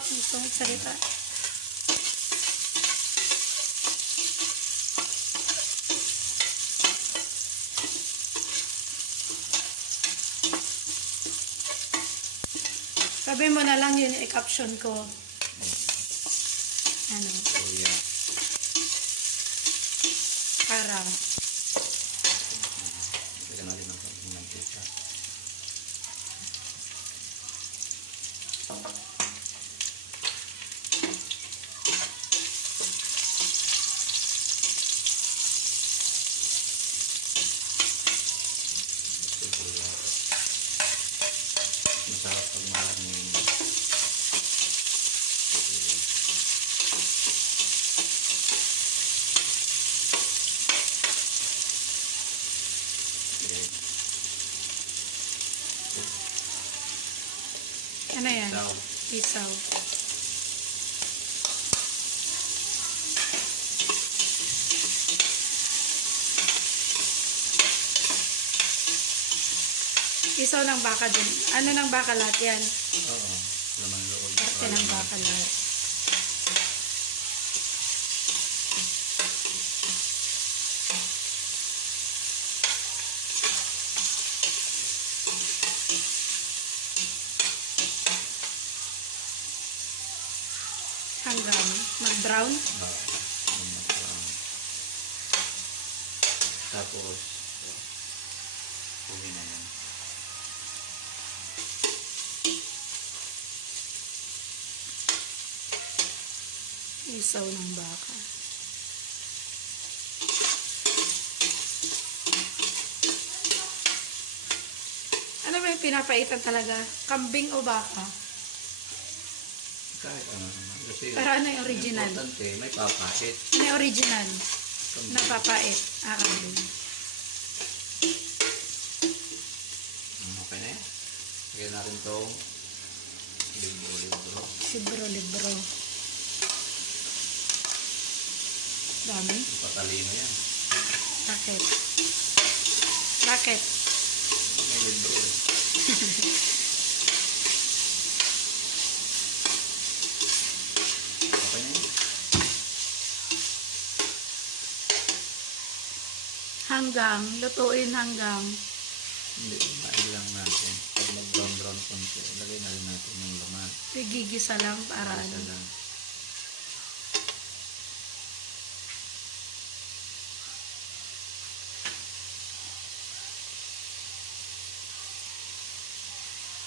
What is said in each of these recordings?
Gusto mo salita. Sabi mo na lang yun, i-caption ko. Ano? Soya. Para. Lagyan natin ng konting mantika. Masarap pag maraming Ano yan? isaw. Isaw. Isaw ng baka din. Ano ng baka lahat yan? Oo. Laman loob. Parte ng baka lahat. Hanggang mag-brown. Tapos uwi na yan. Isaw ng baka. Ano ba yung pinapaitan talaga? Kambing o baka? Kahit ano naman. Kasi Pero ano yung original? importante, may papait. Ano yung original? Napapait. Kambing. Okay na yan. Lagyan natin itong libro. Libro. Dami. Patalino yan. Bakit? Bakit? May libro eh. Okay na yan. Lutuin hanggang. Hindi, kumain lang natin. Pag mag-brown konti, ilagay na rin natin yung laman. Gigisa lang para Isa ano. lang.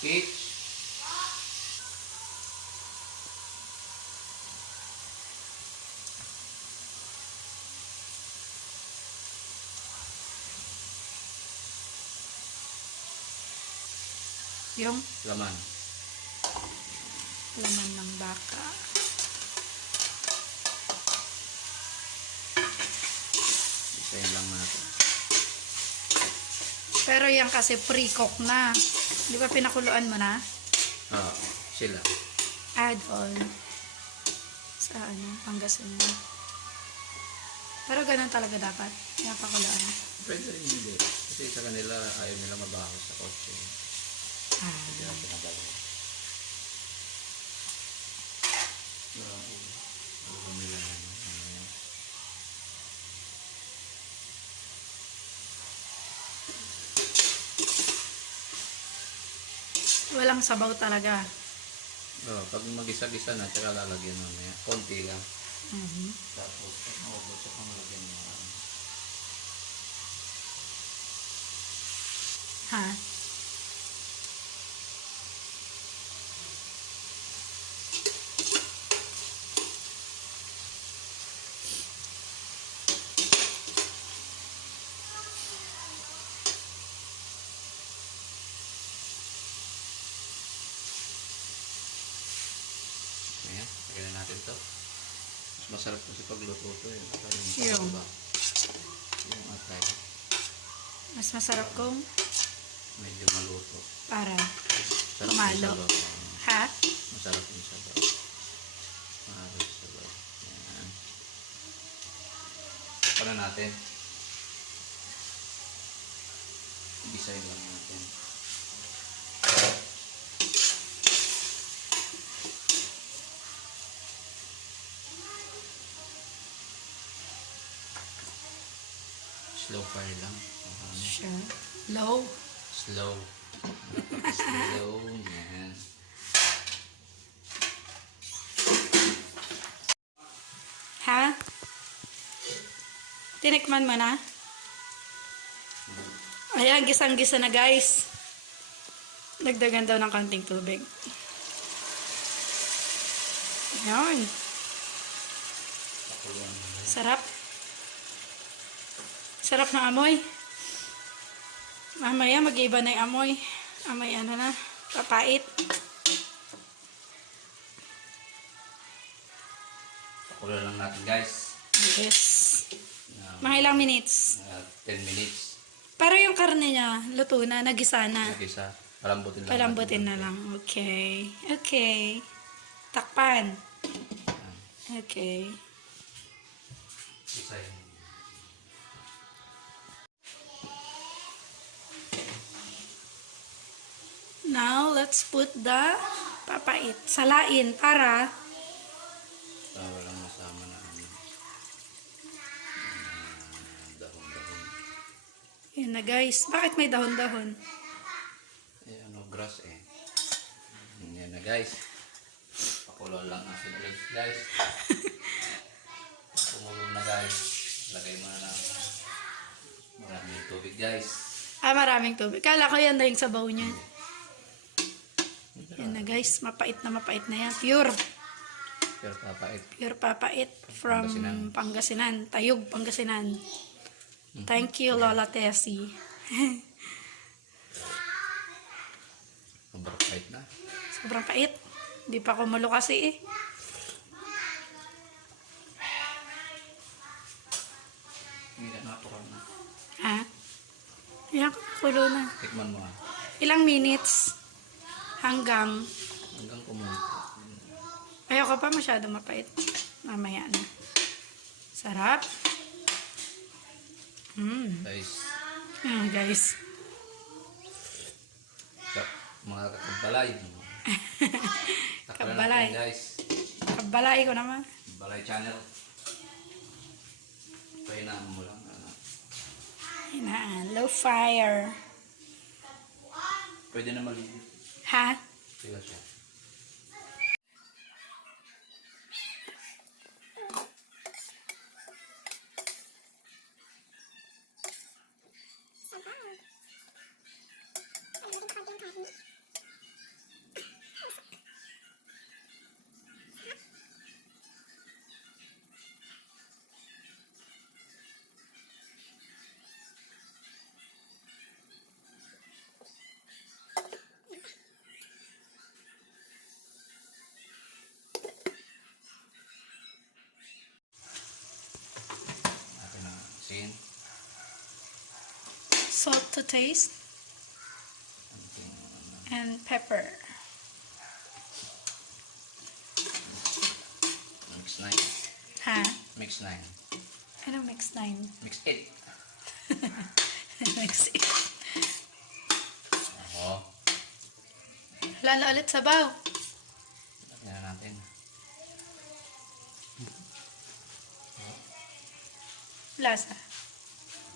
Peach. Yung Laman. laman ng baka. Isayin lang natin. Pero yan kasi pre-cook na. Di ba pinakuluan mo na? Oo, sila. Add on. Sa ano, Pangasinan. Pero ganun talaga dapat. Pinapakuluan. Pwede rin hindi. Kasi sa kanila, ayaw nila mabaho sa kotse. Hindi natin nagagawa. Alam nila ano. Walang sabaw talaga. Pag mag-isa-gisa na, tsaka lalagyan mamaya. Konti lang. Mhm. Tapos, pag maubos, tsaka malagyan mo. Ha? Ayan, lagyan natin ito. Mas masarap kasi pagluto ito. Yung atay. Mas masarap kung Medyo maluto. para Sarap malo. yung sabaw. Ha? Masarap yung sabaw. Masarap yung sabaw. Ayan. Paano natin? Ibisayin lang natin. Slow fire lang. Siya. Low. Slow. Slow. Yan. Ha? Tinikman mo na? Ayan, gisang-gisa na guys. Dagdagan daw ng konting tubig. Ayan. Sarap. Sarap na amoy. Mamaya mag-iba na yung amoy. Amoy ano na, papait. Pakulo lang natin guys. Yes. Mga ilang minutes. 10 minutes. Pero yung karne niya, luto na, nagisa na. Nagisa. Palambutin lang. Palambutin na lang. Okay. Okay. Takpan. Okay. Isa yun. Now, let's put the papait. Salain para Walang masama na dahon-dahon. yun na guys. Bakit may dahon-dahon? Eh, grass eh. Yan na guys. Pakulo lang natin ulit guys. Kumulo na guys. Lagay mo na ng maraming tubig guys. Maraming tubig. Kala ko yan na yung sabaw niya. Yan na guys. Mapait na yan. Pure. Pero papait. Pure papait from Pangasinan. Tayog, Pangasinan. Thank you, Lola Tessie. Sobrang pait na. Sobrang pait. Di pa kumulo kasi eh. Hindi na ako na. Ha? Yan, kulo na. Tikman mo ah. Ilang minutes hanggang Kumulo. ayoko pa masyado mapait. Mamaya na. Sarap. Guys. Guys. Mga kabbalay. Kabbalay. Guys. Kabbalay ko naman. Kabbalay channel. Pahinaan mo lang. Hinaan. Low fire. Pwede na maliit. Ha? Sila siya. Salt to taste. And pepper. Mix 9. Ha? Mix 9. Ano mix 9? Mix 8. Mix 8. Oo. Lalo ulit sabaw. Lagyan na natin. Lasa.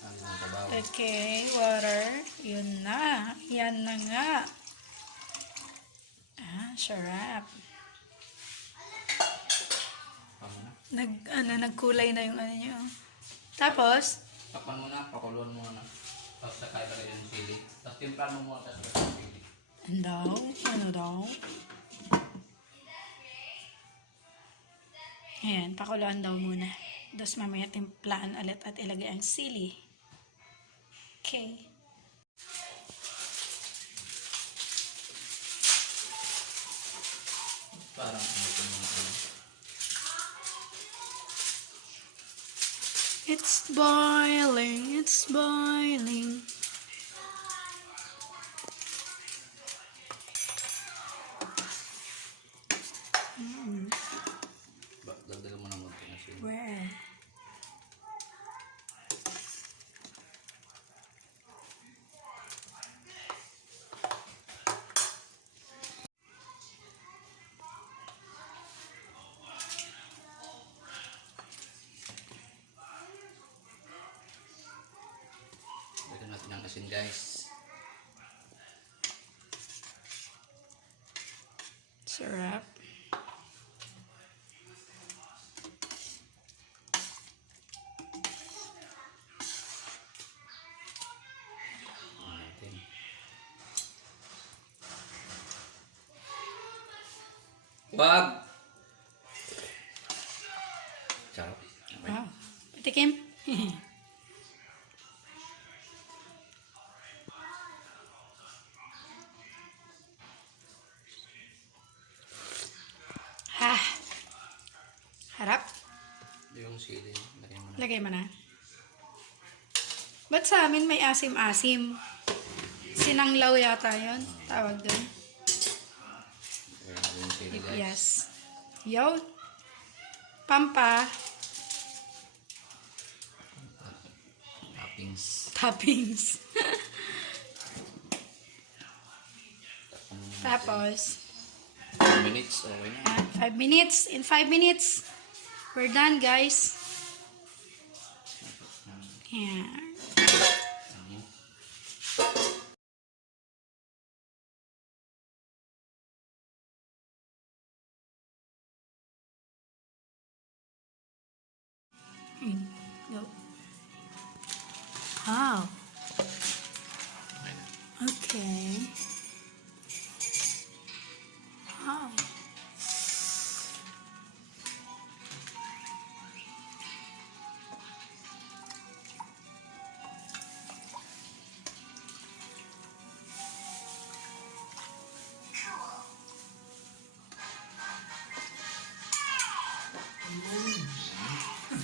Ang tabaw. Okay, water. Yun na. Yan na nga. Sarap. Nagkulay na yung ano niyo. Tapos, Takpan mo na, pakuluan mo na. Tapos sakay lagay yung sili. Tapos timplan mo muna tapos lagay yung sili. ano daw? Ayan, pakuluan daw muna. Tapos mamaya timplaan ulit at ilagay ang sili. Okay. Parang ano ito mga ano. It's boiling, it's boiling. Dagdagan mo ng konti na sili. Where? asin guys. Sarap. Natin. Wag! Sarap. Okay. Wow. Patikim. Ha. Harap. Yung sili, lagyan mo na. Lagay mo na. Ba't sa amin may asim-asim? Sinanglaw yata yun. Tawag doon. Lagyan mo yung sili guys. Yes. Yo. Pampa. Toppings. Toppings. Tapos, Tapos, 2 minutes, okay na. 5 minutes. In 5 minutes, we're done, guys. Yeah. Go. Wow. Okay na. Okay. Wow.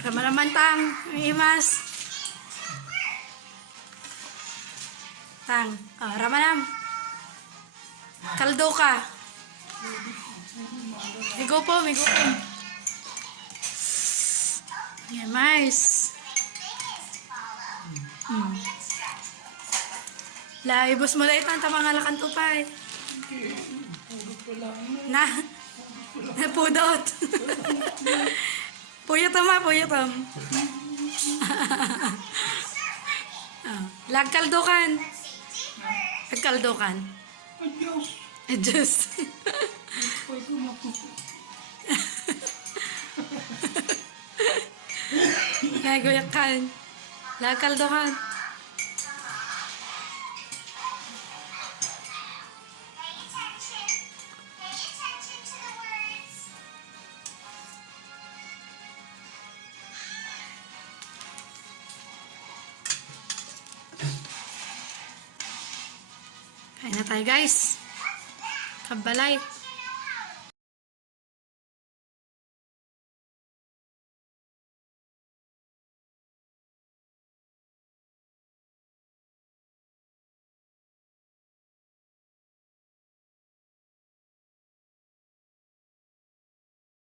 Rama naman tang, imas. Tang, oh, ramanam. Kaldo ka. Migo po, migo po. Yeah, mais. Laibos mo lang itang tamang halakan tupay. Na? Napudot. Puyotom ha, puyotom. Lagkaldukan. Lagkaldukan. Adjust. Nagoyakan. Lagkaldukan. Kain na tayo guys. Kabbalay.